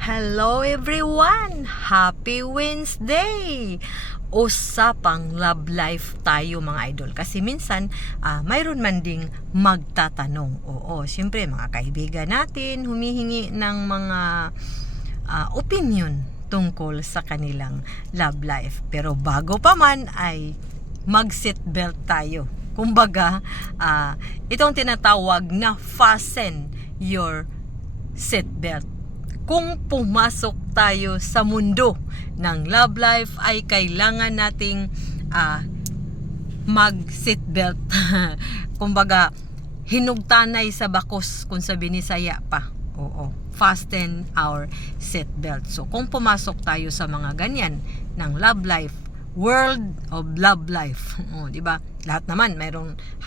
Hello everyone! Happy Wednesday! Usapang love life tayo mga idol. Kasi minsan, mayroon man ding magtatanong. Oo, siyempre mga kaibigan natin humihingi ng mga opinion tungkol sa kanilang love life. Pero bago pa man ay mag-seatbelt tayo. Kumbaga, itong tinatawag na fasten your seatbelt. Kung pumasok tayo sa mundo ng love life ay kailangan nating mag-seatbelt. Kumbaga, hinugtanay sa bakos kung sa Binisaya pa. Oo, fasten our seatbelt. So, kung pumasok tayo sa mga ganyan ng love life, world of love life, di ba? Lahat naman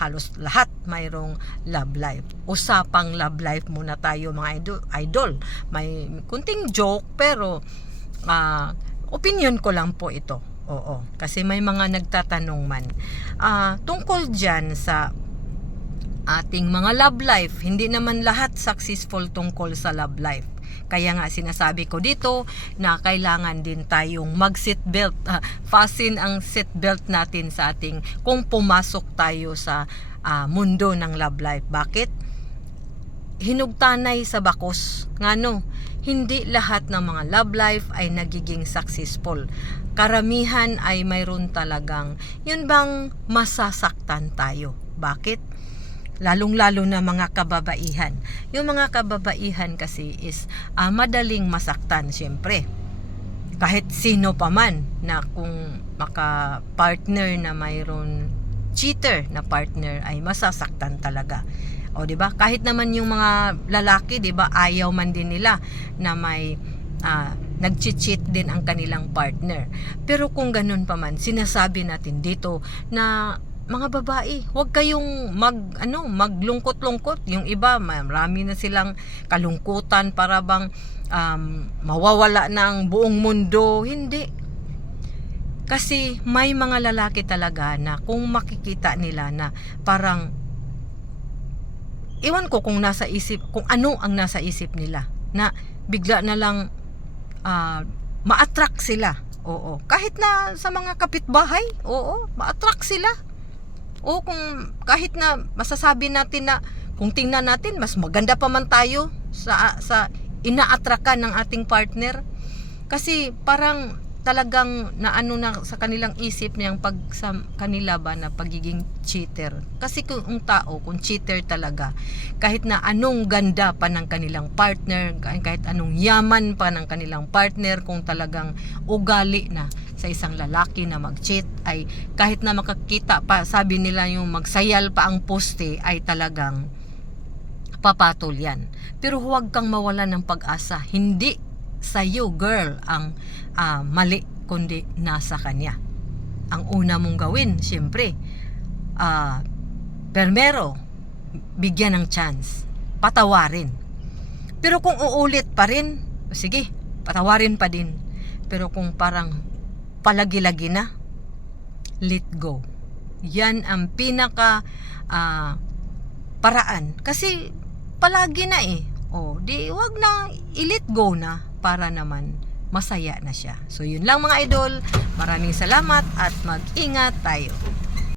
halos lahat mayroong love life. Usapang love life muna tayo mga idol. May kunting joke pero opinion ko lang po ito. Oo, kasi may mga nagtatanong man tungkol diyan sa ating mga love life. Hindi naman lahat successful tungkol sa love life. Kaya nga sinasabi ko dito na kailangan din tayong mag-seatbelt. Fasten ang seatbelt natin sa ating kung pumasok tayo sa mundo ng love life. Bakit? Hinugtanay sa bakos. Ngano? Hindi lahat ng mga love life ay nagiging successful. Karamihan ay mayroon talagang yun bang masasaktan tayo. Bakit? Lalong-lalo na mga kababaihan. Yung mga kababaihan kasi is madaling masaktan siyempre. Kahit sino pa man na kung maka-partner na mayroon cheater na partner ay masasaktan talaga. O di ba? Kahit naman yung mga lalaki, di ba, ayaw man din nila na may nag-cheat din ang kanilang partner. Pero kung ganun pa man, sinasabi natin dito na mga babae, huwag kayong maglungkot-lungkot. Yung iba, marami na silang kalungkutan para bang mawawala na ang buong mundo. Hindi. Kasi may mga lalaki talaga na kung makikita nila na parang iwan ko kung kung ano ang nasa isip nila na bigla na lang ma-attract sila. Oo. Kahit na sa mga kapitbahay, oo, ma-attract sila. O kung kahit na masasabi natin na kung tingnan natin mas maganda pa man tayo sa inaatrakan ng ating partner, kasi parang talagang naano na sa kanilang isip niyang sa kanila ba na pagiging cheater. Kasi kung kung cheater talaga, kahit na anong ganda pa ng kanilang partner, kahit anong yaman pa ng kanilang partner, kung talagang ugali na sa isang lalaki na mag-cheat, ay kahit na makakita pa, sabi nila yung magsayal pa ang poste, ay talagang papatol yan. Pero huwag kang mawala ng pag-asa. Hindi sa'yo, girl, ang mali, kundi nasa kanya. Ang una mong gawin, siyempre, primero, bigyan ng chance. Patawarin. Pero kung uulit pa rin, sige, patawarin pa din. Pero kung parang palagi-lagi na, let go. Yan ang pinaka paraan. Kasi palagi na eh. O, di wag na i-let go na para naman masaya na siya. So yun lang mga idol. Maraming salamat at mag-ingat tayo.